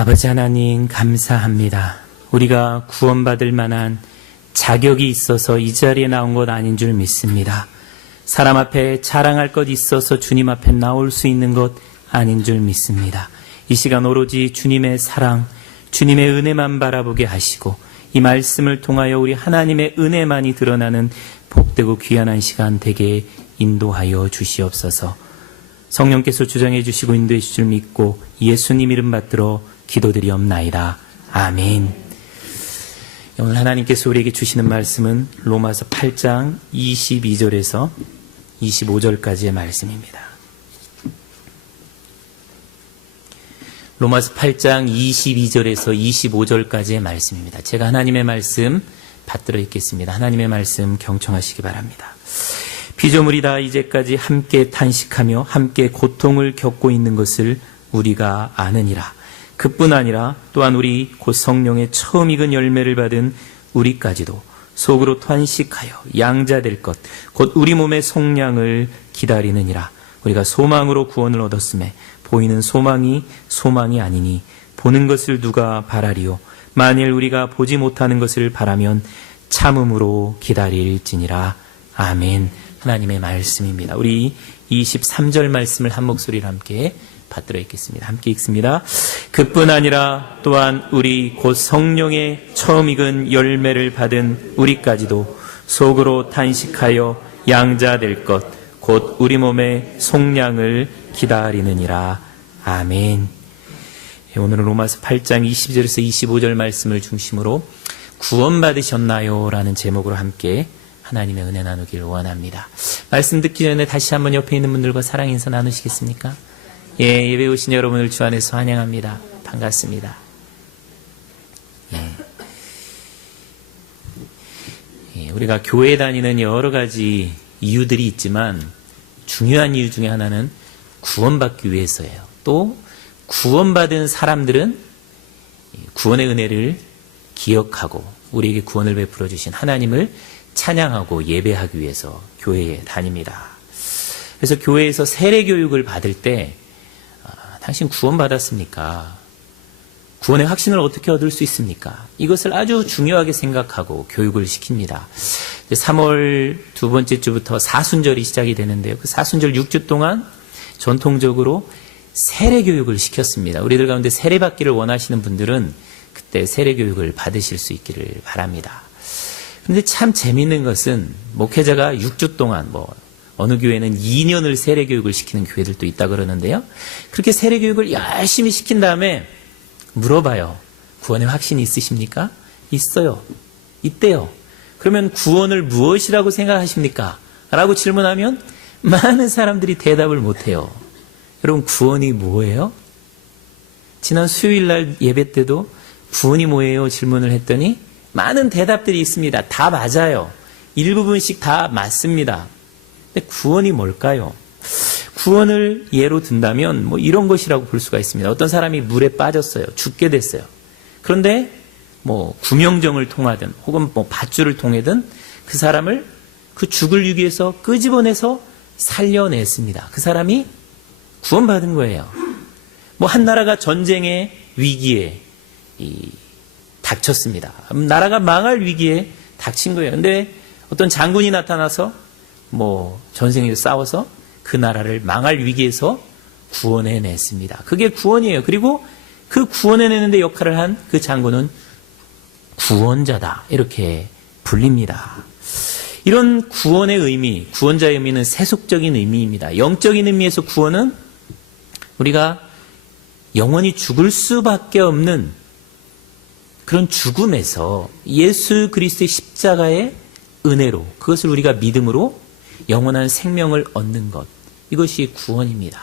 아버지 하나님 감사합니다. 우리가 구원받을 만한 자격이 있어서 이 자리에 나온 것 아닌 줄 믿습니다. 사람 앞에 자랑할 것 있어서 주님 앞에 나올 수 있는 것 아닌 줄 믿습니다. 이 시간 오로지 주님의 사랑, 주님의 은혜만 바라보게 하시고 이 말씀을 통하여 우리 하나님의 은혜만이 드러나는 복되고 귀한 시간 되게 인도하여 주시옵소서. 성령께서 주장해 주시고 인도해 주실 줄 믿고 예수님 이름 받들어 기도드리옵나이다. 아멘. 오늘 하나님께서 우리에게 주시는 말씀은 로마서 8장 22절에서 25절까지의 말씀입니다. 로마서 8장 22절에서 25절까지의 말씀입니다. 제가 하나님의 말씀 받들어 읽겠습니다. 하나님의 말씀 경청하시기 바랍니다. 피조물이 다 이제까지 함께 탄식하며 함께 고통을 겪고 있는 것을 우리가 아느니라. 그뿐 아니라 또한 우리 곧 성령의 처음 익은 열매를 받은 우리까지도 속으로 탄식하여 양자될 것 곧 우리 몸의 속량을 기다리느니라. 우리가 소망으로 구원을 얻었음에 보이는 소망이 소망이 아니니 보는 것을 누가 바라리요. 만일 우리가 보지 못하는 것을 바라면 참음으로 기다릴지니라. 아멘. 하나님의 말씀입니다. 우리 23절 말씀을 한 목소리로 함께 받들어 읽겠습니다. 함께 읽습니다. 그뿐 아니라 또한 우리 곧 성령의 처음 익은 열매를 받은 우리까지도 속으로 탄식하여 양자될 것 곧 우리 몸의 속량을 기다리느니라. 아멘. 오늘은 로마서 8장 20절에서 25절 말씀을 중심으로 구원받으셨나요? 라는 제목으로 함께 하나님의 은혜 나누기를 원합니다. 말씀 듣기 전에 다시 한번 옆에 있는 분들과 사랑 인사 나누시겠습니까? 예, 예배 오신 여러분을 주 안에서 환영합니다. 반갑습니다. 우리가 교회 다니는 여러 가지 이유들이 있지만 중요한 이유 중에 하나는 구원받기 위해서예요. 또 구원받은 사람들은 구원의 은혜를 기억하고 우리에게 구원을 베풀어 주신 하나님을 찬양하고 예배하기 위해서 교회에 다닙니다. 그래서 교회에서 세례 교육을 받을 때 당신 구원받았습니까? 구원의 확신을 어떻게 얻을 수 있습니까? 이것을 아주 중요하게 생각하고 교육을 시킵니다. 3월 두 번째 주부터 사순절이 시작이 되는데요. 그 사순절 6주 동안 전통적으로 세례 교육을 시켰습니다. 우리들 가운데 세례 받기를 원하시는 분들은 그때 세례 교육을 받으실 수 있기를 바랍니다. 그런데 참 재미있는 것은 목회자가 6주 동안 어느 교회는 2년을 세례 교육을 시키는 교회들도 있다 그러는데요. 그렇게 세례 교육을 열심히 시킨 다음에 물어봐요. 구원의 확신이 있으십니까? 있어요. 있대요. 그러면 구원을 무엇이라고 생각하십니까? 라고 질문하면 많은 사람들이 대답을 못해요. 여러분, 구원이 뭐예요? 지난 수요일날 예배 때도 구원이 뭐예요? 질문을 했더니 많은 대답들이 있습니다. 다 맞아요. 일부분씩 다 맞습니다. 근데 구원이 뭘까요? 구원을 예로 든다면 이런 것이라고 볼 수가 있습니다. 어떤 사람이 물에 빠졌어요. 죽게 됐어요. 그런데 구명정을 통하든 혹은 밧줄을 통해든 그 사람을 그 죽을 위기에서 끄집어내서 살려냈습니다. 그 사람이 구원받은 거예요. 한 나라가 전쟁의 위기에 닥쳤습니다. 나라가 망할 위기에 닥친 거예요. 근데 어떤 장군이 나타나서 전쟁에서 싸워서 그 나라를 망할 위기에서 구원해냈습니다. 그게 구원이에요. 그리고 그 구원해내는데 역할을 한 그 장군은 구원자다. 이렇게 불립니다. 이런 구원의 의미, 구원자의 의미는 세속적인 의미입니다. 영적인 의미에서 구원은 우리가 영원히 죽을 수밖에 없는 그런 죽음에서 예수 그리스도의 십자가의 은혜로 그것을 우리가 믿음으로 영원한 생명을 얻는 것, 이것이 구원입니다.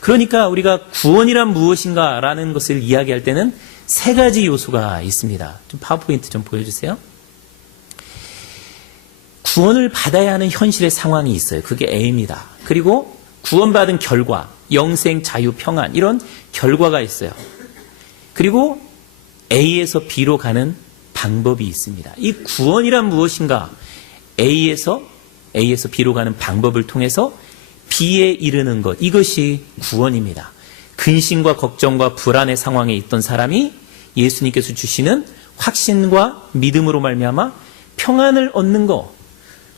그러니까 우리가 구원이란 무엇인가 라는 것을 이야기할 때는 세 가지 요소가 있습니다. 좀 파워포인트 좀 보여주세요. 구원을 받아야 하는 현실의 상황이 있어요. 그게 A입니다. 그리고 구원받은 결과, 영생, 자유, 평안 이런 결과가 있어요. 그리고 A에서 B로 가는 방법이 있습니다. 이 구원이란 무엇인가? A에서 B로 가는 방법을 통해서 B에 이르는 것, 이것이 구원입니다. 근심과 걱정과 불안의 상황에 있던 사람이 예수님께서 주시는 확신과 믿음으로 말미암아 평안을 얻는 거,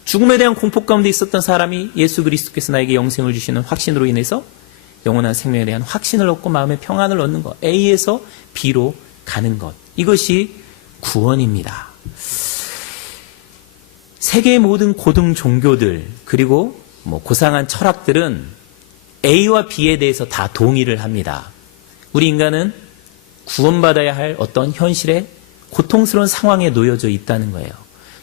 죽음에 대한 공포 가운데 있었던 사람이 예수 그리스도께서 나에게 영생을 주시는 확신으로 인해서 영원한 생명에 대한 확신을 얻고 마음의 평안을 얻는 것, A에서 B로 가는 것, 이것이 구원입니다. 세계의 모든 고등 종교들 그리고 고상한 철학들은 A와 B에 대해서 다 동의를 합니다. 우리 인간은 구원받아야 할 어떤 현실의 고통스러운 상황에 놓여져 있다는 거예요.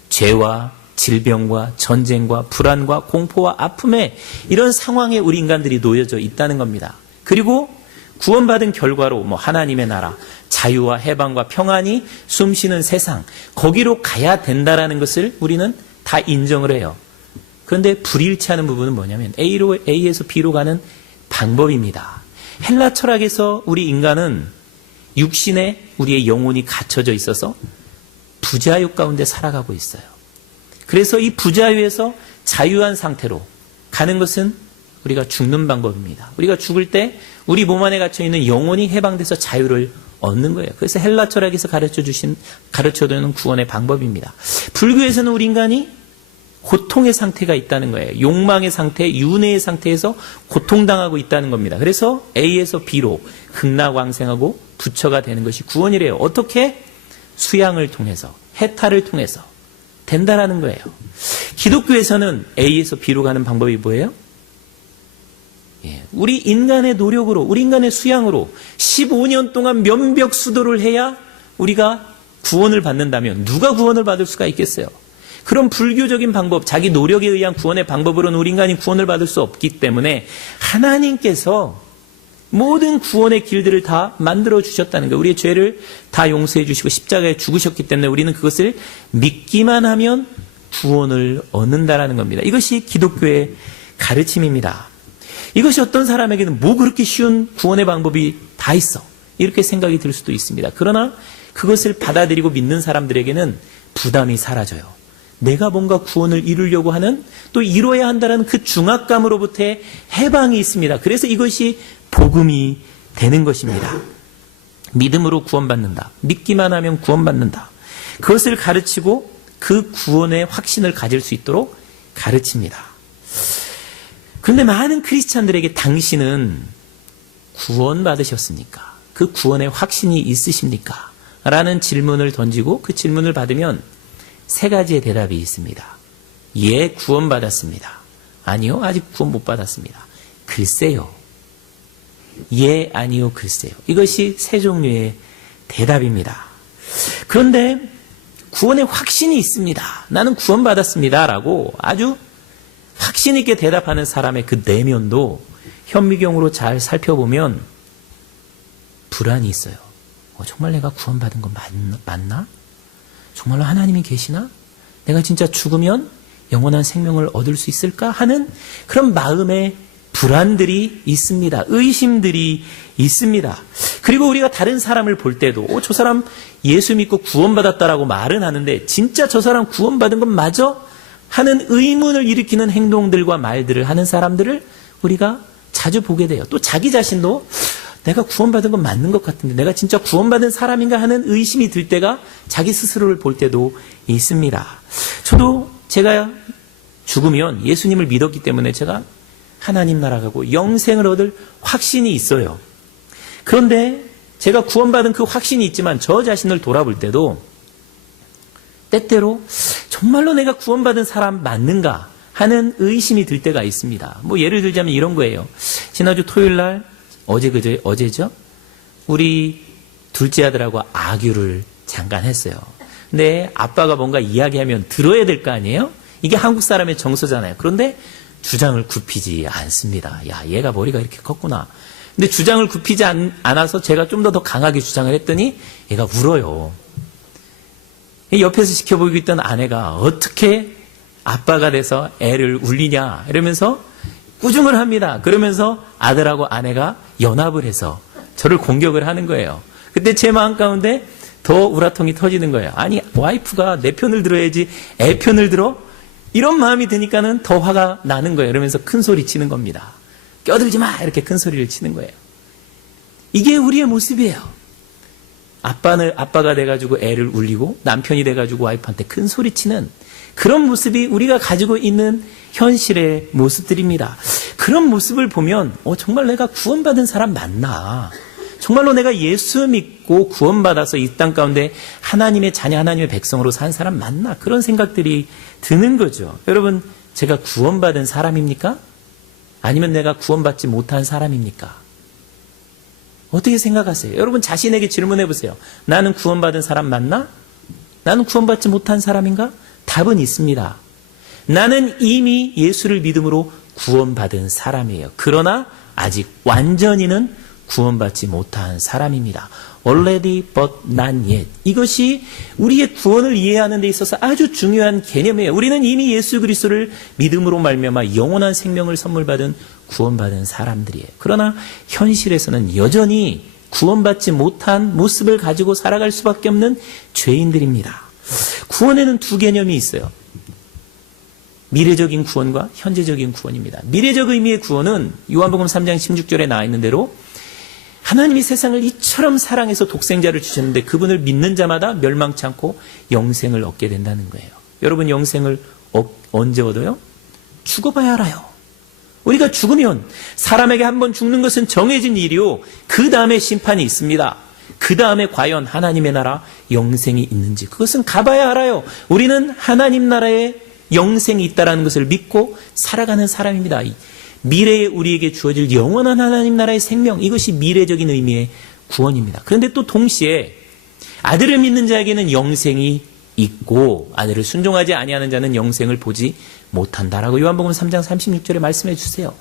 죄와 질병과 전쟁과 불안과 공포와 아픔에 이런 상황에 우리 인간들이 놓여져 있다는 겁니다. 그리고 구원받은 결과로 하나님의 나라, 자유와 해방과 평안이 숨쉬는 세상, 거기로 가야 된다라는 것을 우리는 다 인정을 해요. 그런데 불일치하는 부분은 뭐냐면 A에서 B로 가는 방법입니다. 헬라 철학에서 우리 인간은 육신에 우리의 영혼이 갇혀져 있어서 부자유 가운데 살아가고 있어요. 그래서 이 부자유에서 자유한 상태로 가는 것은 우리가 죽는 방법입니다. 우리가 죽을 때 우리 몸 안에 갇혀있는 영혼이 해방돼서 자유를 얻는 거예요. 그래서 헬라 철학에서 가르쳐주는 구원의 방법입니다. 불교에서는 우리 인간이 고통의 상태가 있다는 거예요. 욕망의 상태, 윤회의 상태에서 고통당하고 있다는 겁니다. 그래서 A에서 B로 극락왕생하고 부처가 되는 것이 구원이래요. 어떻게? 수양을 통해서, 해탈을 통해서 된다라는 거예요. 기독교에서는 A에서 B로 가는 방법이 뭐예요? 우리 인간의 노력으로, 우리 인간의 수양으로 15년 동안 면벽수도를 해야 우리가 구원을 받는다면 누가 구원을 받을 수가 있겠어요? 그런 불교적인 방법, 자기 노력에 의한 구원의 방법으로는 우리 인간이 구원을 받을 수 없기 때문에 하나님께서 모든 구원의 길들을 다 만들어 주셨다는 거예요. 우리의 죄를 다 용서해 주시고 십자가에 죽으셨기 때문에 우리는 그것을 믿기만 하면 구원을 얻는다라는 겁니다. 이것이 기독교의 가르침입니다. 이것이 어떤 사람에게는 뭐 그렇게 쉬운 구원의 방법이 다 있어, 이렇게 생각이 들 수도 있습니다. 그러나 그것을 받아들이고 믿는 사람들에게는 부담이 사라져요. 내가 뭔가 구원을 이루려고 하는, 또 이뤄야 한다는 그 중압감으로부터의 해방이 있습니다. 그래서 이것이 복음이 되는 것입니다. 믿음으로 구원받는다. 믿기만 하면 구원받는다. 그것을 가르치고 그 구원의 확신을 가질 수 있도록 가르칩니다. 그런데 많은 크리스찬들에게 당신은 구원받으셨습니까? 그 구원의 확신이 있으십니까? 라는 질문을 던지고 그 질문을 받으면 세 가지의 대답이 있습니다. 예, 구원받았습니다. 아니요, 아직 구원 못 받았습니다. 글쎄요. 예, 아니요, 글쎄요. 이것이 세 종류의 대답입니다. 그런데 구원의 확신이 있습니다. 나는 구원받았습니다. 라고 아주 확신 있게 대답하는 사람의 그 내면도 현미경으로 잘 살펴보면 불안이 있어요. 정말 내가 구원받은 건 맞나? 정말로 하나님이 계시나? 내가 진짜 죽으면 영원한 생명을 얻을 수 있을까? 하는 그런 마음의 불안들이 있습니다. 의심들이 있습니다. 그리고 우리가 다른 사람을 볼 때도 저 사람 예수 믿고 구원받았다라고 말은 하는데 진짜 저 사람 구원받은 건 맞아? 하는 의문을 일으키는 행동들과 말들을 하는 사람들을 우리가 자주 보게 돼요. 또 자기 자신도 내가 구원받은 건 맞는 것 같은데 내가 진짜 구원받은 사람인가 하는 의심이 들 때가 자기 스스로를 볼 때도 있습니다. 저도 제가 죽으면 예수님을 믿었기 때문에 제가 하나님 나라 가고 영생을 얻을 확신이 있어요. 그런데 제가 구원받은 그 확신이 있지만 저 자신을 돌아볼 때도 때때로 정말로 내가 구원받은 사람 맞는가 하는 의심이 들 때가 있습니다. 예를 들자면 이런 거예요. 지난주 토요일 날 어제죠? 우리 둘째 아들하고 악유를 잠깐 했어요. 근데 아빠가 뭔가 이야기하면 들어야 될 거 아니에요? 이게 한국 사람의 정서잖아요. 그런데 주장을 굽히지 않습니다. 야, 얘가 머리가 이렇게 컸구나. 근데 주장을 굽히지 않아서 제가 좀 더 강하게 주장을 했더니 얘가 울어요. 옆에서 지켜보고 있던 아내가 어떻게 아빠가 돼서 애를 울리냐 이러면서 꾸중을 합니다. 그러면서 아들하고 아내가 연합을 해서 저를 공격을 하는 거예요. 그때 제 마음 가운데 더 우라통이 터지는 거예요. 아니, 와이프가 내 편을 들어야지 애 편을 들어? 이런 마음이 드니까는 더 화가 나는 거예요. 이러면서 큰 소리 치는 겁니다. 껴들지 마! 이렇게 큰 소리를 치는 거예요. 이게 우리의 모습이에요. 아빠가 돼가지고 애를 울리고 남편이 돼가지고 와이프한테 큰 소리치는 그런 모습이 우리가 가지고 있는 현실의 모습들입니다. 그런 모습을 보면 정말 내가 구원받은 사람 맞나? 정말로 내가 예수 믿고 구원받아서 이 땅 가운데 하나님의 자녀, 하나님의 백성으로 산 사람 맞나? 그런 생각들이 드는 거죠. 여러분, 제가 구원받은 사람입니까? 아니면 내가 구원받지 못한 사람입니까? 어떻게 생각하세요? 여러분 자신에게 질문해 보세요. 나는 구원받은 사람 맞나? 나는 구원받지 못한 사람인가? 답은 있습니다. 나는 이미 예수를 믿음으로 구원받은 사람이에요. 그러나 아직 완전히는 구원받지 못한 사람입니다. Already but not yet. 이것이 우리의 구원을 이해하는 데 있어서 아주 중요한 개념이에요. 우리는 이미 예수 그리스도를 믿음으로 말미암아 영원한 생명을 선물 받은 구원받은 사람들이에요. 그러나 현실에서는 여전히 구원받지 못한 모습을 가지고 살아갈 수밖에 없는 죄인들입니다. 구원에는 두 개념이 있어요. 미래적인 구원과 현재적인 구원입니다. 미래적 의미의 구원은 요한복음 3장 16절에 나와 있는 대로 하나님이 세상을 이처럼 사랑해서 독생자를 주셨는데 그분을 믿는 자마다 멸망치 않고 영생을 얻게 된다는 거예요. 여러분 영생을 언제 얻어요? 죽어봐야 알아요. 우리가 죽으면 사람에게 한번 죽는 것은 정해진 일이요. 그 다음에 심판이 있습니다. 그 다음에 과연 하나님의 나라 영생이 있는지 그것은 가봐야 알아요. 우리는 하나님 나라에 영생이 있다는 것을 믿고 살아가는 사람입니다. 미래에 우리에게 주어질 영원한 하나님 나라의 생명, 이것이 미래적인 의미의 구원입니다. 그런데 또 동시에 아들을 믿는 자에게는 영생이 있고 아들을 순종하지 아니하는 자는 영생을 보지 못한다라고 요한복음 3장 36절에 말씀해 주세요.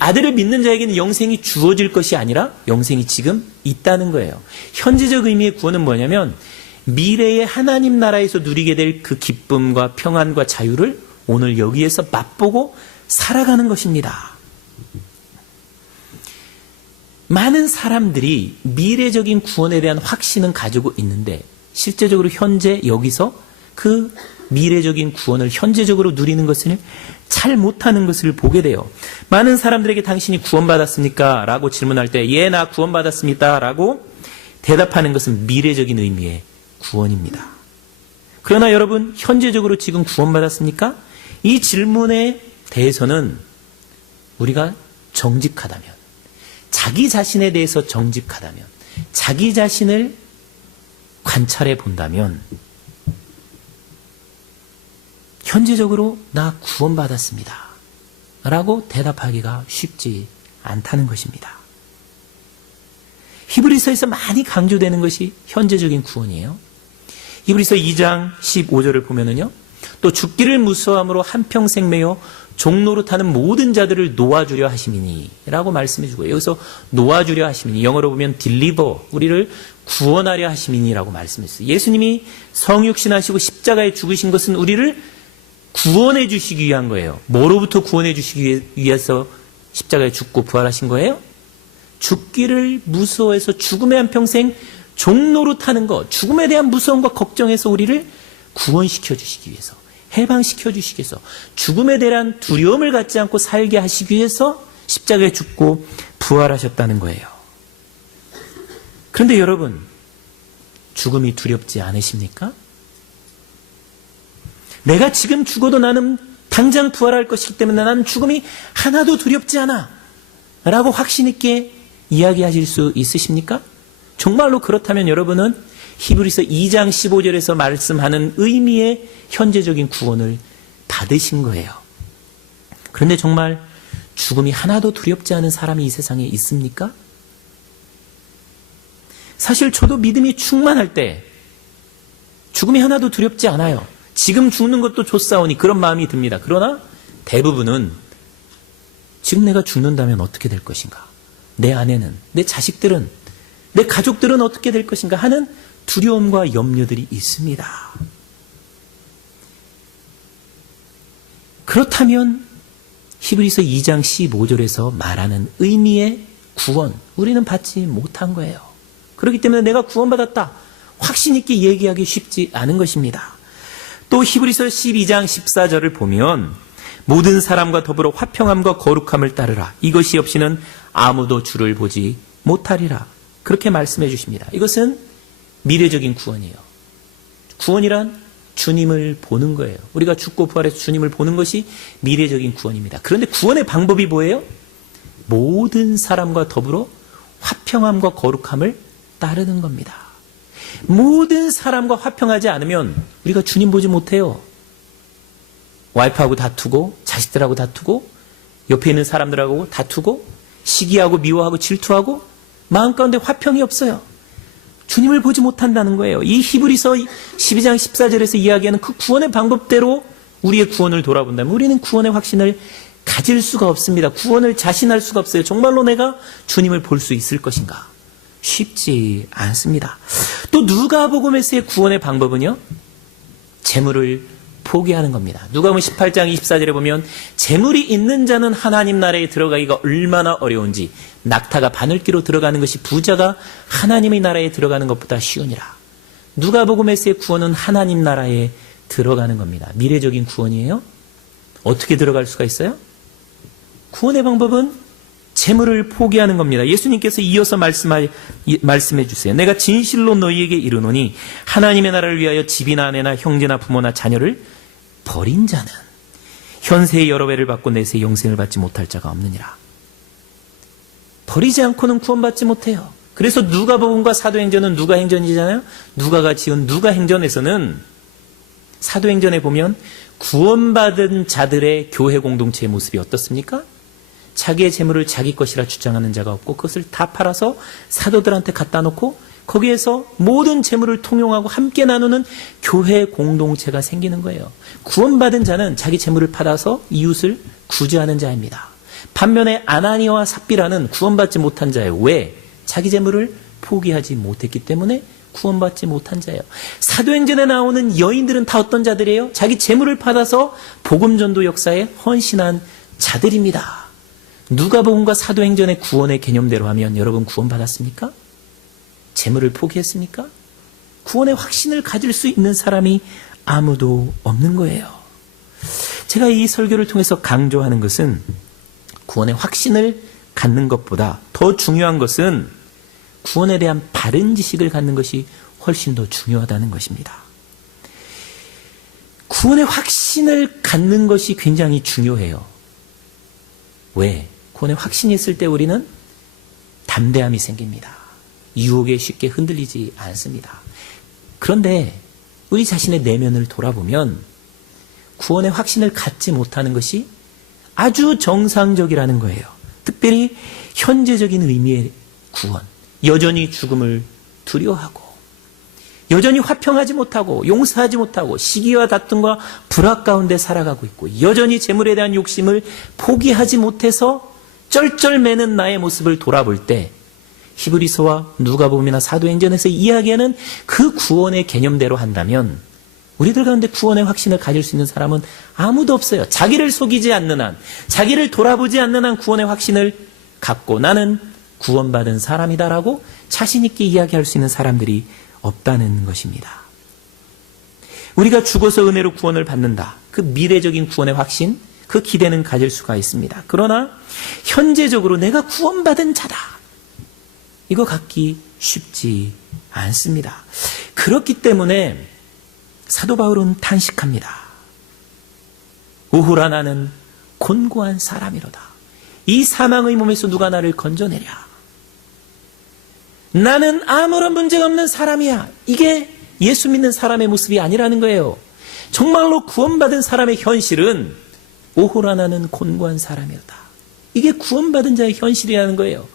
아들을 믿는 자에게는 영생이 주어질 것이 아니라 영생이 지금 있다는 거예요. 현재적 의미의 구원은 뭐냐면 미래의 하나님 나라에서 누리게 될 그 기쁨과 평안과 자유를 오늘 여기에서 맛보고 살아가는 것입니다. 많은 사람들이 미래적인 구원에 대한 확신은 가지고 있는데 실제적으로 현재 여기서 그 미래적인 구원을 현재적으로 누리는 것을 잘 못하는 것을 보게 돼요. 많은 사람들에게 당신이 구원받았습니까? 라고 질문할 때 예, 나 구원받았습니다. 라고 대답하는 것은 미래적인 의미의 구원입니다. 그러나 여러분 현재적으로 지금 구원받았습니까? 이 질문에 대해서는 우리가 정직하다면, 자기 자신에 대해서 정직하다면, 자기 자신을 관찰해 본다면 현재적으로 나 구원받았습니다 라고 대답하기가 쉽지 않다는 것입니다. 히브리서에서 많이 강조되는 것이 현재적인 구원이에요. 히브리서 2장 15절을 보면은요, 또 죽기를 무서워함으로 한평생 매여 종노릇하는 모든 자들을 놓아주려 하심이니 라고 말씀해 주고요. 여기서 놓아주려 하심이니, 영어로 보면 deliver, 우리를 구원하려 하심이니 라고 말씀했어요. 예수님이 성육신하시고 십자가에 죽으신 것은 우리를 구원해 주시기 위한 거예요. 뭐로부터 구원해 주시기 위해서 십자가에 죽고 부활하신 거예요? 죽기를 무서워해서 죽음의 한평생 종노릇하는 것, 죽음에 대한 무서움과 걱정에서 우리를 구원시켜 주시기 위해서, 해방시켜 주시기 위해서, 죽음에 대한 두려움을 갖지 않고 살게 하시기 위해서 십자가에 죽고 부활하셨다는 거예요. 그런데 여러분, 죽음이 두렵지 않으십니까? 내가 지금 죽어도 나는 당장 부활할 것이기 때문에 나는 죽음이 하나도 두렵지 않아 라고 확신 있게 이야기하실 수 있으십니까? 정말로 그렇다면 여러분은 히브리서 2장 15절에서 말씀하는 의미의 현재적인 구원을 받으신 거예요. 그런데 정말 죽음이 하나도 두렵지 않은 사람이 이 세상에 있습니까? 사실 저도 믿음이 충만할 때 죽음이 하나도 두렵지 않아요. 지금 죽는 것도 좋사오니 그런 마음이 듭니다. 그러나 대부분은 지금 내가 죽는다면 어떻게 될 것인가? 내 아내는, 내 자식들은, 내 가족들은 어떻게 될 것인가 하는 두려움과 염려들이 있습니다. 그렇다면 히브리서 2장 15절에서 말하는 의미의 구원, 우리는 받지 못한 거예요. 그렇기 때문에 내가 구원받았다, 확신 있게 얘기하기 쉽지 않은 것입니다. 또 히브리서 12장 14절을 보면 모든 사람과 더불어 화평함과 거룩함을 따르라. 이것이 없이는 아무도 주를 보지 못하리라. 그렇게 말씀해 주십니다. 이것은 미래적인 구원이에요. 구원이란 주님을 보는 거예요. 우리가 죽고 부활해서 주님을 보는 것이 미래적인 구원입니다. 그런데 구원의 방법이 뭐예요? 모든 사람과 더불어 화평함과 거룩함을 따르는 겁니다. 모든 사람과 화평하지 않으면 우리가 주님 보지 못해요. 와이프하고 다투고 자식들하고 다투고 옆에 있는 사람들하고 다투고 시기하고 미워하고 질투하고 마음 가운데 화평이 없어요. 주님을 보지 못한다는 거예요. 이 히브리서 12장 14절에서 이야기하는 그 구원의 방법대로 우리의 구원을 돌아본다면 우리는 구원의 확신을 가질 수가 없습니다. 구원을 자신할 수가 없어요. 정말로 내가 주님을 볼 수 있을 것인가? 쉽지 않습니다. 또 누가복음에서의 구원의 방법은요, 재물을 포기하는 겁니다. 누가복음 18장 24절에 보면 재물이 있는 자는 하나님 나라에 들어가기가 얼마나 어려운지 낙타가 바늘기로 들어가는 것이 부자가 하나님의 나라에 들어가는 것보다 쉬우니라. 누가복음에서의 구원은 하나님 나라에 들어가는 겁니다. 미래적인 구원이에요. 어떻게 들어갈 수가 있어요? 구원의 방법은 재물을 포기하는 겁니다. 예수님께서 이어서 말씀해 주세요. 내가 진실로 너희에게 이르노니 하나님의 나라를 위하여 집이나 아내나 형제나 부모나 자녀를 버린 자는 현세의 여러 배를 받고 내세의 영생을 받지 못할 자가 없느니라. 버리지 않고는 구원받지 못해요. 그래서 누가복음과 사도행전은 누가행전이잖아요. 누가가 지은 누가행전에서는 사도행전에 보면 구원받은 자들의 교회 공동체의 모습이 어떻습니까? 자기의 재물을 자기 것이라 주장하는 자가 없고 그것을 다 팔아서 사도들한테 갖다 놓고 거기에서 모든 재물을 통용하고 함께 나누는 교회 공동체가 생기는 거예요. 구원받은 자는 자기 재물을 받아서 이웃을 구제하는 자입니다. 반면에 아나니아와 삽비라는 구원받지 못한 자예요. 왜? 자기 재물을 포기하지 못했기 때문에 구원받지 못한 자예요. 사도행전에 나오는 여인들은 다 어떤 자들이에요? 자기 재물을 받아서 복음전도 역사에 헌신한 자들입니다. 누가복음과 사도행전의 구원의 개념대로 하면 여러분 구원받았습니까? 재물을 포기했습니까? 구원의 확신을 가질 수 있는 사람이 아무도 없는 거예요. 제가 이 설교를 통해서 강조하는 것은 구원의 확신을 갖는 것보다 더 중요한 것은 구원에 대한 바른 지식을 갖는 것이 훨씬 더 중요하다는 것입니다. 구원의 확신을 갖는 것이 굉장히 중요해요. 왜? 구원의 확신이 있을 때 우리는 담대함이 생깁니다. 유혹에 쉽게 흔들리지 않습니다. 그런데 우리 자신의 내면을 돌아보면 구원의 확신을 갖지 못하는 것이 아주 정상적이라는 거예요. 특별히 현재적인 의미의 구원. 여전히 죽음을 두려워하고 여전히 화평하지 못하고 용서하지 못하고 시기와 다툼과 불화 가운데 살아가고 있고 여전히 재물에 대한 욕심을 포기하지 못해서 쩔쩔매는 나의 모습을 돌아볼 때 히브리서와 누가복음이나 사도행전에서 이야기하는 그 구원의 개념대로 한다면 우리들 가운데 구원의 확신을 가질 수 있는 사람은 아무도 없어요. 자기를 속이지 않는 한, 자기를 돌아보지 않는 한 구원의 확신을 갖고 나는 구원받은 사람이다라고 자신 있게 이야기할 수 있는 사람들이 없다는 것입니다. 우리가 죽어서 은혜로 구원을 받는다. 그 미래적인 구원의 확신, 그 기대는 가질 수가 있습니다. 그러나 현재적으로 내가 구원받은 자다. 이거 갖기 쉽지 않습니다. 그렇기 때문에 사도 바울은 탄식합니다. 오호라 나는 곤고한 사람이로다. 이 사망의 몸에서 누가 나를 건져내랴. 나는 아무런 문제가 없는 사람이야. 이게 예수 믿는 사람의 모습이 아니라는 거예요. 정말로 구원받은 사람의 현실은 오호라 나는 곤고한 사람이로다. 이게 구원받은 자의 현실이라는 거예요.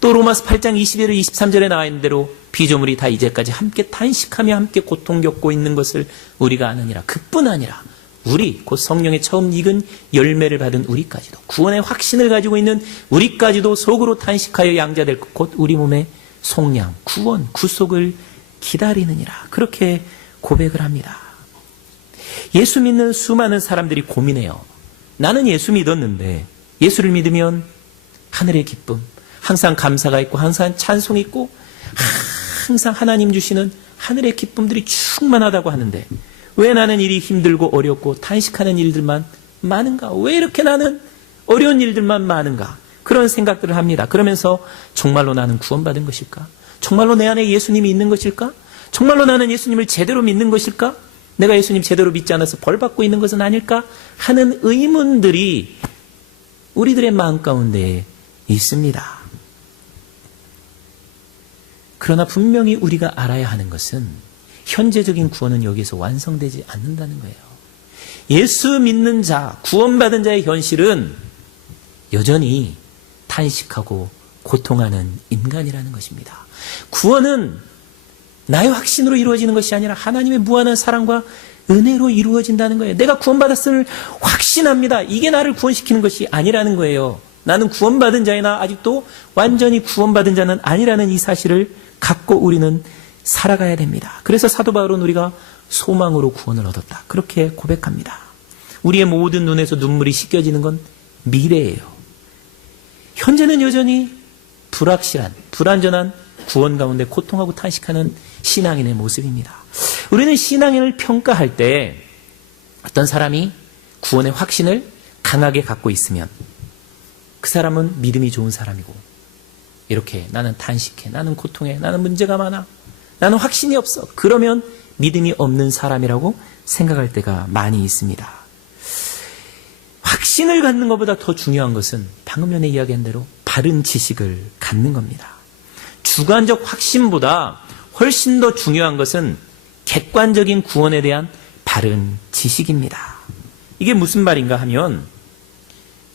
또 로마서 8장 21절 23절에 나와 있는 대로 피조물이 다 이제까지 함께 탄식하며 함께 고통 겪고 있는 것을 우리가 아느니라. 그뿐 아니라 우리 곧 성령의 처음 익은 열매를 받은 우리까지도 구원의 확신을 가지고 있는 우리까지도 속으로 탄식하여 양자될 것 곧 우리 몸의 속량, 구원, 구속을 기다리느니라. 그렇게 고백을 합니다. 예수 믿는 수많은 사람들이 고민해요. 나는 예수 믿었는데 예수를 믿으면 하늘의 기쁨, 항상 감사가 있고 항상 찬송이 있고 항상 하나님 주시는 하늘의 기쁨들이 충만하다고 하는데 왜 나는 일이 힘들고 어렵고 탄식하는 일들만 많은가? 왜 이렇게 나는 어려운 일들만 많은가? 그런 생각들을 합니다. 그러면서 정말로 나는 구원받은 것일까? 정말로 내 안에 예수님이 있는 것일까? 정말로 나는 예수님을 제대로 믿는 것일까? 내가 예수님 제대로 믿지 않아서 벌받고 있는 것은 아닐까? 하는 의문들이 우리들의 마음 가운데 있습니다. 그러나 분명히 우리가 알아야 하는 것은 현재적인 구원은 여기에서 완성되지 않는다는 거예요. 예수 믿는 자, 구원받은 자의 현실은 여전히 탄식하고 고통하는 인간이라는 것입니다. 구원은 나의 확신으로 이루어지는 것이 아니라 하나님의 무한한 사랑과 은혜로 이루어진다는 거예요. 내가 구원받았음을 확신합니다. 이게 나를 구원시키는 것이 아니라는 거예요. 나는 구원받은 자이나 아직도 완전히 구원받은 자는 아니라는 이 사실을 갖고 우리는 살아가야 됩니다. 그래서 사도 바울은 우리가 소망으로 구원을 얻었다, 그렇게 고백합니다. 우리의 모든 눈에서 눈물이 씻겨지는 건 미래예요. 현재는 여전히 불확실한, 불완전한 구원 가운데 고통하고 탄식하는 신앙인의 모습입니다. 우리는 신앙인을 평가할 때 어떤 사람이 구원의 확신을 강하게 갖고 있으면 그 사람은 믿음이 좋은 사람이고, 이렇게 나는 탄식해, 나는 고통해, 나는 문제가 많아, 나는 확신이 없어, 그러면 믿음이 없는 사람이라고 생각할 때가 많이 있습니다. 확신을 갖는 것보다 더 중요한 것은 방금 전에 이야기한 대로 바른 지식을 갖는 겁니다. 주관적 확신보다 훨씬 더 중요한 것은 객관적인 구원에 대한 바른 지식입니다. 이게 무슨 말인가 하면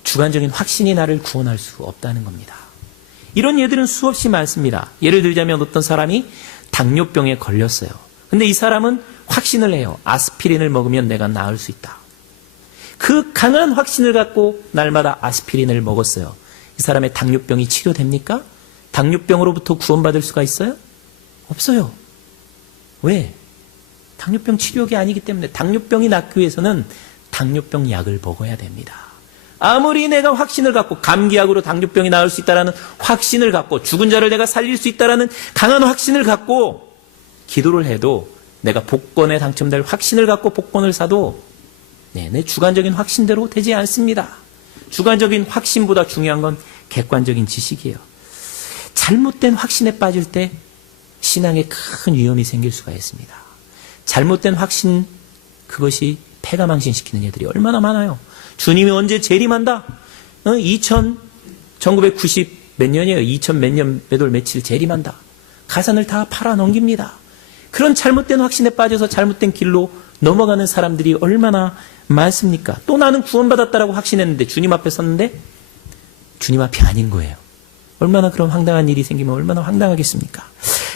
주관적인 확신이 나를 구원할 수 없다는 겁니다. 이런 예들은 수없이 많습니다. 예를 들자면 어떤 사람이 당뇨병에 걸렸어요. 근데 이 사람은 확신을 해요. 아스피린을 먹으면 내가 나을 수 있다. 그 강한 확신을 갖고 날마다 아스피린을 먹었어요. 이 사람의 당뇨병이 치료됩니까? 당뇨병으로부터 구원받을 수가 있어요? 없어요. 왜? 당뇨병 치료약이 아니기 때문에. 당뇨병이 낫기 위해서는 당뇨병 약을 먹어야 됩니다. 아무리 내가 확신을 갖고 감기약으로 당뇨병이 나을 수 있다는 확신을 갖고 죽은 자를 내가 살릴 수 있다는 강한 확신을 갖고 기도를 해도, 내가 복권에 당첨될 확신을 갖고 복권을 사도 내 주관적인 확신대로 되지 않습니다. 주관적인 확신보다 중요한 건 객관적인 지식이에요. 잘못된 확신에 빠질 때 신앙에 큰 위험이 생길 수가 있습니다. 잘못된 확신, 그것이 패가망신시키는 애들이 얼마나 많아요. 주님이 언제 재림한다? 1990 몇 년이에요. 2000 몇 년 몇 월 며칠 재림한다. 가산을 다 팔아 넘깁니다. 그런 잘못된 확신에 빠져서 잘못된 길로 넘어가는 사람들이 얼마나 많습니까? 또 나는 구원받았다라고 확신했는데 주님 앞에 섰는데 주님 앞이 아닌 거예요. 얼마나 그런 황당한 일이 생기면 얼마나 황당하겠습니까?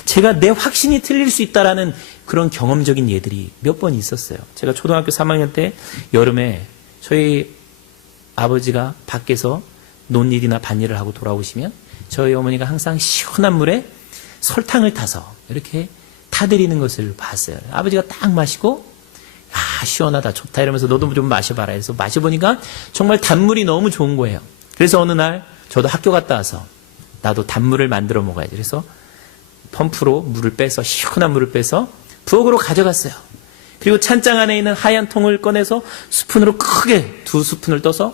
제가 내 확신이 틀릴 수 있다라는 그런 경험적인 예들이 몇 번 있었어요. 제가 초등학교 3학년 때 여름에 저희 아버지가 밖에서 논일이나 밭일을 하고 돌아오시면 저희 어머니가 항상 시원한 물에 설탕을 타서 이렇게 타드리는 것을 봤어요. 아버지가 딱 마시고, 아, 시원하다, 좋다 이러면서 너도 좀 마셔봐라 해서 마셔보니까 정말 단물이 너무 좋은 거예요. 그래서 어느 날 저도 학교 갔다 와서 나도 단물을 만들어 먹어야지. 그래서 펌프로 물을 빼서, 시원한 물을 빼서 부엌으로 가져갔어요. 그리고 찬장 안에 있는 하얀 통을 꺼내서 스푼으로 크게 2스푼을 떠서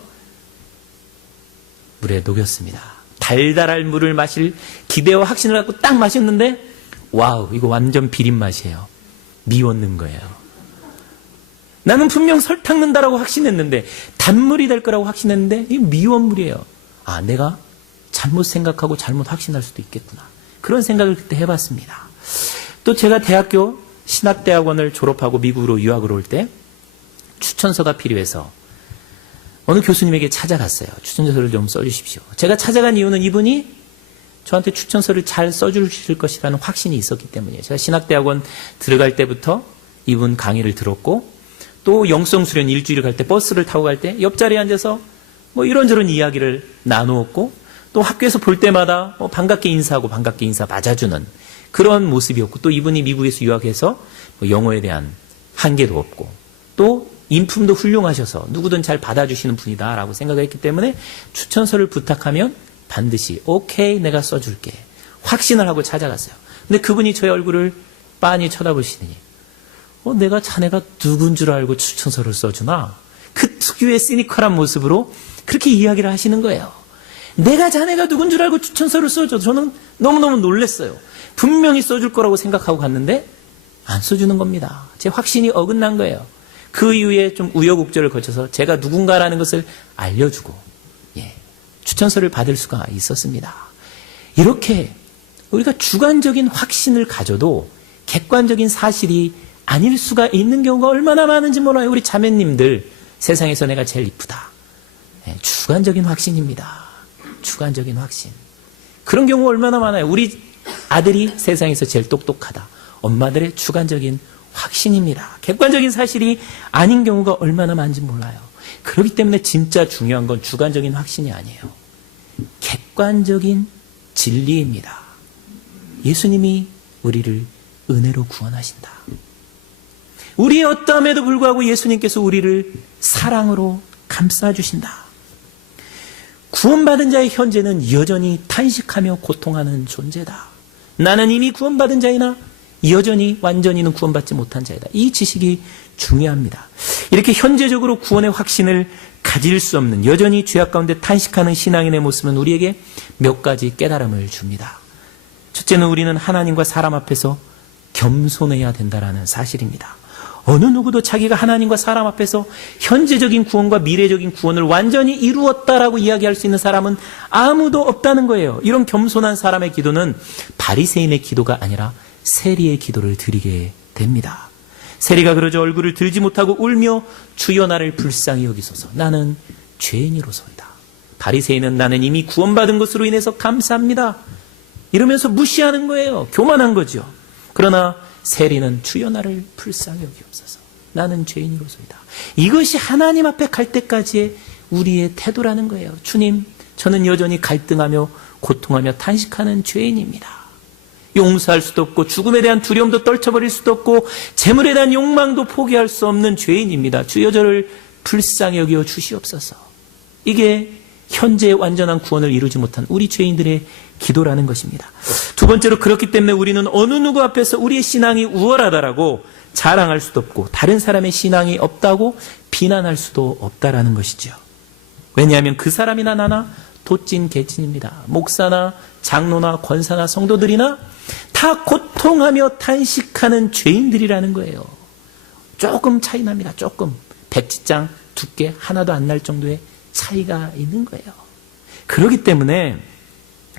물에 녹였습니다. 달달할 물을 마실 기대와 확신을 갖고 딱 마셨는데, 와우, 이거 완전 비린 맛이에요. 미원 넣은 거예요. 나는 분명 설탕 넣는다라고 확신했는데, 단물이 될 거라고 확신했는데 이 미원물이에요. 아, 내가 잘못 생각하고 잘못 확신할 수도 있겠구나. 그런 생각을 그때 해봤습니다. 또 제가 대학교 신학대학원을 졸업하고 미국으로 유학을 올 때 추천서가 필요해서 어느 교수님에게 찾아갔어요. 추천서를 좀 써주십시오. 제가 찾아간 이유는 이분이 저한테 추천서를 잘 써주실 것이라는 확신이 있었기 때문이에요. 제가 신학대학원 들어갈 때부터 이분 강의를 들었고, 또 영성수련 일주일 갈 때 버스를 타고 갈 때 옆자리에 앉아서 뭐 이런저런 이야기를 나누었고, 또 학교에서 볼 때마다 반갑게 인사하고 반갑게 인사 맞아주는 그런 모습이었고, 또 이분이 미국에서 유학해서 영어에 대한 한계도 없고, 또 인품도 훌륭하셔서 누구든 잘 받아주시는 분이다라고 생각을 했기 때문에 추천서를 부탁하면 반드시 오케이, 내가 써줄게, 확신을 하고 찾아갔어요. 근데 그분이 저의 얼굴을 빤히 쳐다보시더니 내가 자네가 누군 줄 알고 추천서를 써주나? 그 특유의 시니컬한 모습으로 그렇게 이야기를 하시는 거예요. 내가 자네가 누군 줄 알고 추천서를 써줘. 저는 너무너무 놀랐어요. 분명히 써줄 거라고 생각하고 갔는데 안 써주는 겁니다. 제 확신이 어긋난 거예요. 그 이후에 좀 우여곡절을 거쳐서 제가 누군가라는 것을 알려주고 추천서를 받을 수가 있었습니다. 이렇게 우리가 주관적인 확신을 가져도 객관적인 사실이 아닐 수가 있는 경우가 얼마나 많은지 몰라요. 우리 자매님들, 세상에서 내가 제일 이쁘다. 주관적인 확신입니다. 주관적인 확신. 그런 경우 얼마나 많아요. 우리 아들이 세상에서 제일 똑똑하다. 엄마들의 주관적인 확신입니다. 객관적인 사실이 아닌 경우가 얼마나 많은지 몰라요. 그렇기 때문에 진짜 중요한 건 주관적인 확신이 아니에요. 객관적인 진리입니다. 예수님이 우리를 은혜로 구원하신다. 우리의 어떠함에도 불구하고 예수님께서 우리를 사랑으로 감싸주신다. 구원받은 자의 현재는 여전히 탄식하며 고통하는 존재다. 나는 이미 구원받은 자이나 여전히 완전히는 구원받지 못한 자이다. 이 지식이 중요합니다. 이렇게 현재적으로 구원의 확신을 가질 수 없는 여전히 죄악 가운데 탄식하는 신앙인의 모습은 우리에게 몇 가지 깨달음을 줍니다. 첫째는 우리는 하나님과 사람 앞에서 겸손해야 된다는 사실입니다. 어느 누구도 자기가 하나님과 사람 앞에서 현재적인 구원과 미래적인 구원을 완전히 이루었다라고 이야기할 수 있는 사람은 아무도 없다는 거예요. 이런 겸손한 사람의 기도는 바리새인의 기도가 아니라 세리의 기도를 드리게 됩니다. 세리가 그러자 얼굴을 들지 못하고 울며 주여 나를 불쌍히 여기소서. 나는 죄인이로소이다. 바리새인은 나는 이미 구원받은 것으로 인해서 감사합니다. 이러면서 무시하는 거예요. 교만한 거죠. 그러나 세리는 주여 나를 불쌍히 여기옵소서. 나는 죄인이로소이다. 이것이 하나님 앞에 갈 때까지의 우리의 태도라는 거예요. 주님, 저는 여전히 갈등하며 고통하며 탄식하는 죄인입니다. 용서할 수도 없고 죽음에 대한 두려움도 떨쳐버릴 수도 없고 재물에 대한 욕망도 포기할 수 없는 죄인입니다. 주여 저를 불쌍히 여겨 주시옵소서. 이게 현재의 완전한 구원을 이루지 못한 우리 죄인들의 기도라는 것입니다. 두 번째로, 그렇기 때문에 우리는 어느 누구 앞에서 우리의 신앙이 우월하다라고 자랑할 수도 없고 다른 사람의 신앙이 없다고 비난할 수도 없다라는 것이죠. 왜냐하면 그 사람이나 나나 도찐 개찐입니다. 목사나 장로나 권사나 성도들이나 다 고통하며 탄식하는 죄인들이라는 거예요. 조금 차이 납니다. 조금. 백지장 두께 하나도 안 날 정도의 차이가 있는 거예요. 그렇기 때문에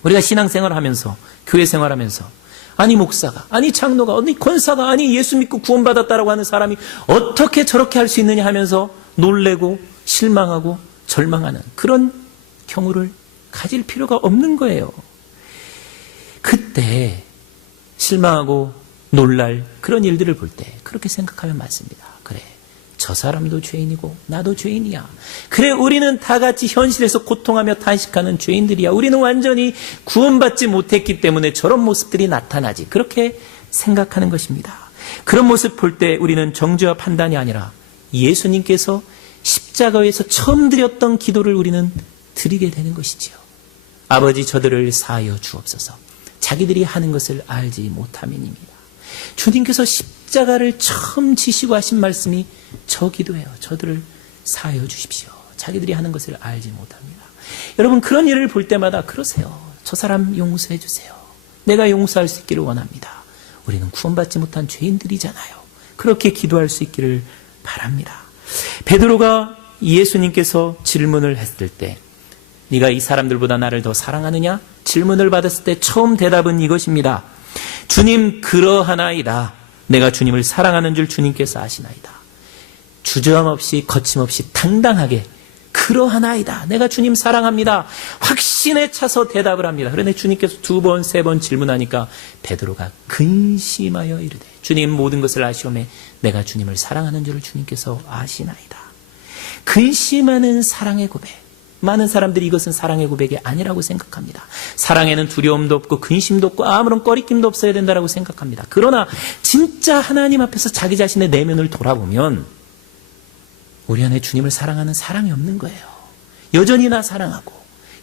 우리가 신앙생활을 하면서, 교회 생활하면서, 아니 목사가, 아니 장로가, 아니 권사가, 아니 예수 믿고 구원받았다라고 하는 사람이 어떻게 저렇게 할 수 있느냐 하면서 놀래고 실망하고 절망하는 그런 경우를 가질 필요가 없는 거예요. 그때 실망하고 놀랄 그런 일들을 볼 때 그렇게 생각하면 맞습니다. 그래, 저 사람도 죄인이고 나도 죄인이야. 그래, 우리는 다 같이 현실에서 고통하며 탄식하는 죄인들이야. 우리는 완전히 구원받지 못했기 때문에 저런 모습들이 나타나지. 그렇게 생각하는 것입니다. 그런 모습 볼 때 우리는 정죄와 판단이 아니라 예수님께서 십자가에서 처음 드렸던 기도를 우리는 드리게 되는 것이지요. 아버지, 저들을 사하여 주옵소서. 자기들이 하는 것을 알지 못함이니이다. 주님께서 십자가를 처음 지시고 하신 말씀이 저 기도예요. 저들을 사하여 주십시오. 자기들이 하는 것을 알지 못합니다. 여러분, 그런 일을 볼 때마다 그러세요. 저 사람 용서해 주세요. 내가 용서할 수 있기를 원합니다. 우리는 구원받지 못한 죄인들이잖아요. 그렇게 기도할 수 있기를 바랍니다. 베드로가 예수님께서 질문을 했을 때 네가 이 사람들보다 나를 더 사랑하느냐? 질문을 받았을 때 처음 대답은 이것입니다. 주님, 그러하나이다. 내가 주님을 사랑하는 줄 주님께서 아시나이다. 주저함 없이 거침없이 당당하게 그러하나이다. 내가 주님 사랑합니다. 확신에 차서 대답을 합니다. 그런데 주님께서 두 번, 세 번 질문하니까 베드로가 근심하여 이르되 주님, 모든 것을 아시오매 내가 주님을 사랑하는 줄을 주님께서 아시나이다. 근심하는 사랑의 고백. 많은 사람들이 이것은 사랑의 고백이 아니라고 생각합니다. 사랑에는 두려움도 없고 근심도 없고 아무런 꺼리낌도 없어야 된다고 생각합니다. 그러나 진짜 하나님 앞에서 자기 자신의 내면을 돌아보면 우리 안에 주님을 사랑하는 사랑이 없는 거예요. 여전히 나 사랑하고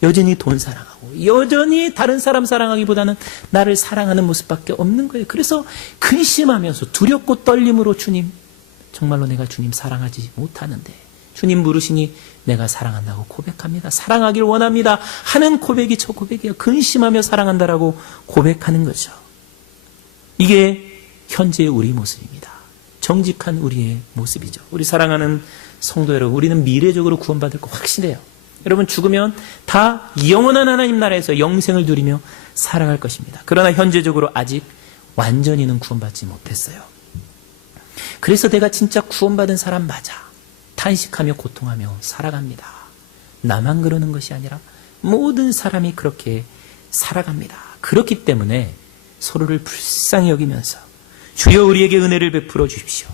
여전히 돈 사랑하고 여전히 다른 사람 사랑하기보다는 나를 사랑하는 모습밖에 없는 거예요. 그래서 근심하면서 두렵고 떨림으로 주님, 정말로 내가 주님 사랑하지 못하는데 주님 부르시니 내가 사랑한다고 고백합니다. 사랑하길 원합니다 하는 고백이 저 고백이에요. 근심하며 사랑한다라고 고백하는 거죠. 이게 현재의 우리 모습입니다. 정직한 우리의 모습이죠. 우리 사랑하는 성도 여러분, 우리는 미래적으로 구원받을 거 확실해요. 여러분, 죽으면 다 영원한 하나님 나라에서 영생을 누리며 살아갈 것입니다. 그러나 현재적으로 아직 완전히는 구원받지 못했어요. 그래서 내가 진짜 구원받은 사람 맞아. 탄식하며 고통하며 살아갑니다. 나만 그러는 것이 아니라 모든 사람이 그렇게 살아갑니다. 그렇기 때문에 서로를 불쌍히 여기면서 주여 우리에게 은혜를 베풀어 주십시오.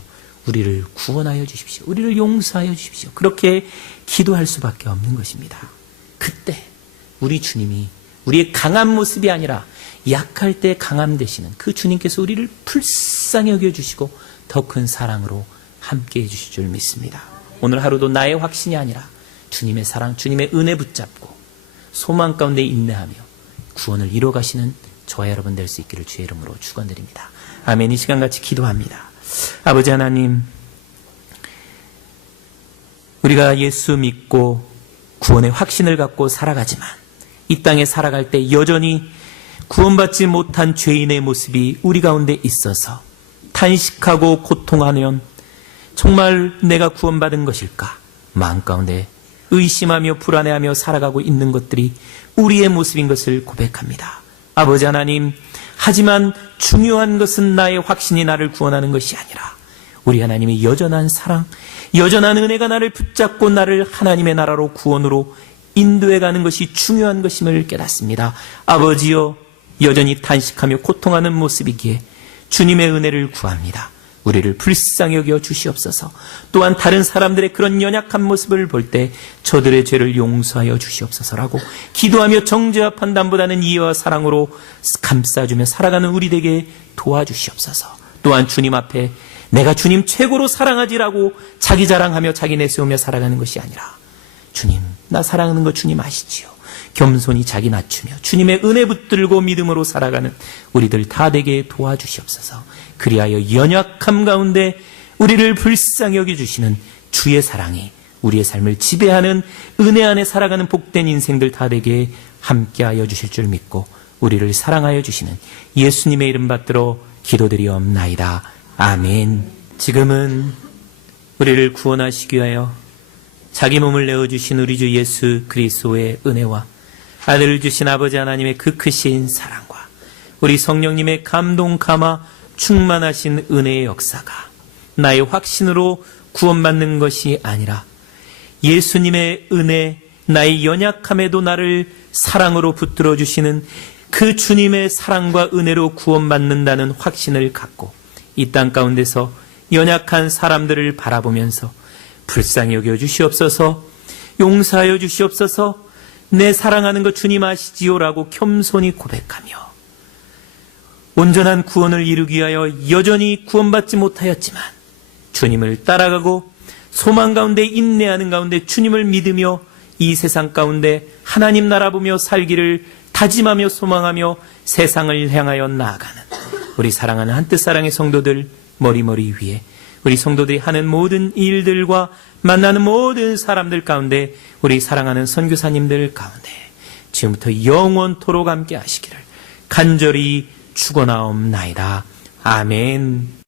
우리를 구원하여 주십시오. 우리를 용서하여 주십시오. 그렇게 기도할 수밖에 없는 것입니다. 그때 우리 주님이 우리의 강한 모습이 아니라 약할 때 강함 되시는 그 주님께서 우리를 불쌍히 여겨주시고 더 큰 사랑으로 함께해 주실 줄 믿습니다. 오늘 하루도 나의 확신이 아니라 주님의 사랑, 주님의 은혜 붙잡고 소망 가운데 인내하며 구원을 이뤄가시는 저와 여러분 될 수 있기를 주의 이름으로 축원드립니다. 아멘. 이 시간 같이 기도합니다. 아버지 하나님, 우리가 예수 믿고 구원의 확신을 갖고 살아가지만 이 땅에 살아갈 때 여전히 구원받지 못한 죄인의 모습이 우리 가운데 있어서 탄식하고 고통하면 정말 내가 구원받은 것일까? 마음 가운데 의심하며 불안해하며 살아가고 있는 것들이 우리의 모습인 것을 고백합니다. 아버지 하나님, 하지만 중요한 것은 나의 확신이 나를 구원하는 것이 아니라 우리 하나님의 여전한 사랑, 여전한 은혜가 나를 붙잡고 나를 하나님의 나라로 구원으로 인도해가는 것이 중요한 것임을 깨닫습니다. 아버지여, 여전히 탄식하며 고통하는 모습이기에 주님의 은혜를 구합니다. 우리를 불쌍히 여겨 주시옵소서. 또한 다른 사람들의 그런 연약한 모습을 볼 때 저들의 죄를 용서하여 주시옵소서라고 기도하며 정죄와 판단보다는 이해와 사랑으로 감싸주며 살아가는 우리 되게 도와주시옵소서. 또한 주님 앞에 내가 주님 최고로 사랑하지라고 자기 자랑하며 자기 내세우며 살아가는 것이 아니라 주님, 나 사랑하는 거 주님 아시지요. 겸손히 자기 낮추며 주님의 은혜 붙들고 믿음으로 살아가는 우리들 다 되게 도와주시옵소서. 그리하여 연약함 가운데 우리를 불쌍히 여겨주시는 주의 사랑이 우리의 삶을 지배하는 은혜 안에 살아가는 복된 인생들 다 되게 함께하여 주실 줄 믿고 우리를 사랑하여 주시는 예수님의 이름 받들어 기도드리옵나이다. 아멘. 지금은 우리를 구원하시기 위하여 자기 몸을 내어주신 우리 주 예수 그리스도의 은혜와 아들을 주신 아버지 하나님의 그 크신 사랑과 우리 성령님의 감동 감화 충만하신 은혜의 역사가 나의 확신으로 구원받는 것이 아니라 예수님의 은혜, 나의 연약함에도 나를 사랑으로 붙들어 주시는 그 주님의 사랑과 은혜로 구원받는다는 확신을 갖고 이 땅 가운데서 연약한 사람들을 바라보면서 불쌍히 여겨 주시옵소서, 용서하여 주시옵소서, 내 사랑하는 것 주님 아시지요라고 겸손히 고백하며 온전한 구원을 이루기 위하여 여전히 구원받지 못하였지만 주님을 따라가고 소망 가운데 인내하는 가운데 주님을 믿으며 이 세상 가운데 하나님 나라 보며 살기를 다짐하며 소망하며 세상을 향하여 나아가는 우리 사랑하는 한뜻사랑의 성도들 머리머리 위에 우리 성도들이 하는 모든 일들과 만나는 모든 사람들 가운데 우리 사랑하는 선교사님들 가운데 지금부터 영원토록 함께 하시기를 간절히 축원하옵나이다. 아멘.